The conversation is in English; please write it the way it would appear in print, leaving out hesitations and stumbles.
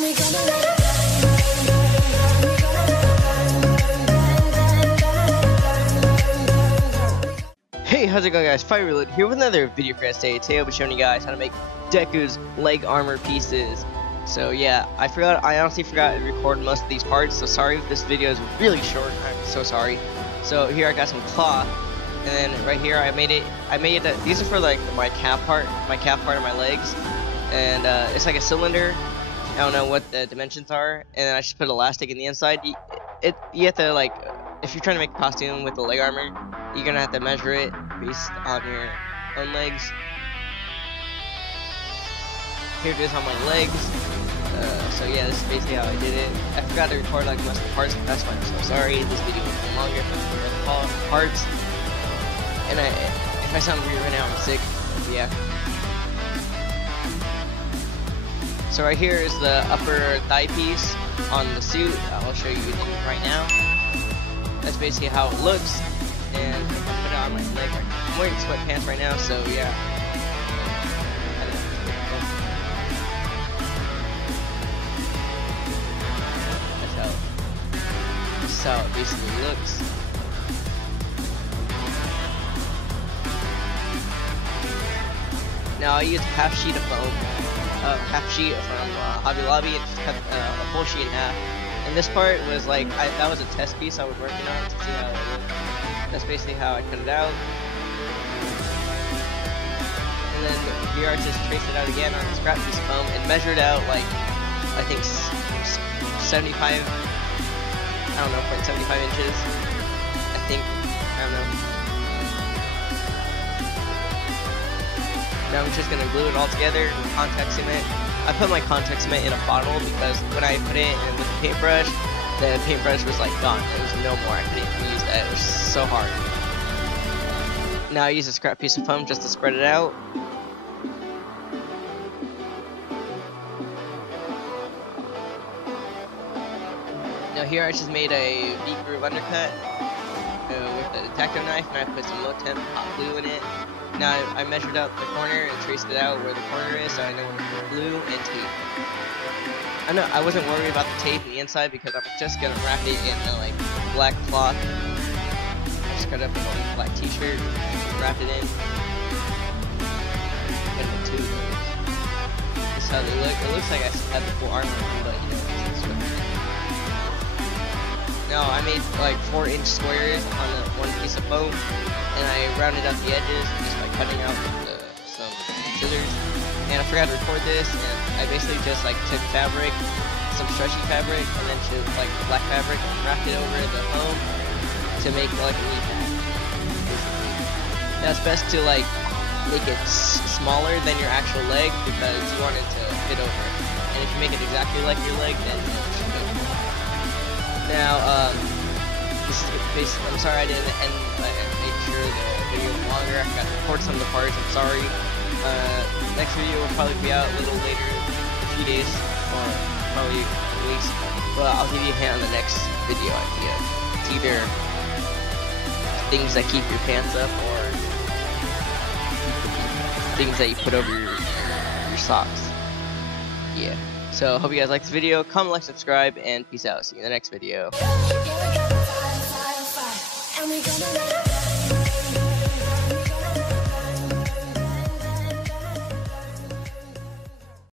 Hey, how's it going, guys? Firelit here with another video for today. Today I'll be showing you guys how to make Deku's leg armor pieces. So yeah, I honestly forgot to record most of these parts, so sorry if this video is really short. I'm so sorry. So here I got some cloth, and then right here I made it, these are for like my calf part of my legs, and it's like a cylinder. I don't know what the dimensions are, and then I just put elastic in the inside. You have to, like, if you're trying to make a costume with the leg armor, you're gonna have to measure it based on your own legs. Here it is on my legs. So yeah, this is basically how I did it. I forgot to record like most of the parts, but that's why I'm so sorry. This video will be longer for the parts. And if I sound weird right now, I'm sick. Yeah. So right here is the upper thigh piece on the suit. I'll show you right now. That's basically how it looks. And I put it on my leg. I'm wearing sweatpants right now, so yeah. That's how it basically looks. Now I used half sheet of foam, from Hobby Lobby, and just cut a full sheet in half. And this part was like, that was a test piece I was working on to see how it looked. That's basically how I cut it out. And then here I just traced it out again on a scrap piece of foam and measured out like, I think 75, I don't know, 0.75 inches. I think, I don't know. Now I'm just gonna glue it all together with contact cement. I put my contact cement in a bottle because when I put it in with the paintbrush was like gone. There was no more. I couldn't even use that. It was so hard. Now I use a scrap piece of foam just to spread it out. Now here I just made a V-groove undercut with the Deku knife, and I put some low temp hot glue in it. Now I measured out the corner and traced it out where the corner is, so I know where to put glue and tape. I wasn't worried about the tape on the inside because I'm just gonna wrap it in like black cloth. I just cut up a black t-shirt, wrap it in. This is how they look. It looks like I have the full armor, but you know, it's now I made like 4-inch squares on one piece of foam, and I rounded out the edges just by cutting out some scissors. And I forgot to record this, and I basically just like took fabric, some stretchy fabric, and then took like black fabric and wrapped it over the foam to make like a knee pad. Now it's best to like make it smaller than your actual leg because you want it to fit over. And if you make it exactly like your leg, then it should go. Now, this is basically, I'm sorry I didn't make sure the video was longer. I forgot to record some of the parts, I'm sorry. Next video will probably be out a little later, a few days, or probably weeks. But I'll give you a hint on the next video idea. It's either things that keep your pants up, or things that you put over your socks. Yeah. So, hope you guys like this video. Comment, like, subscribe, and peace out. See you in the next video.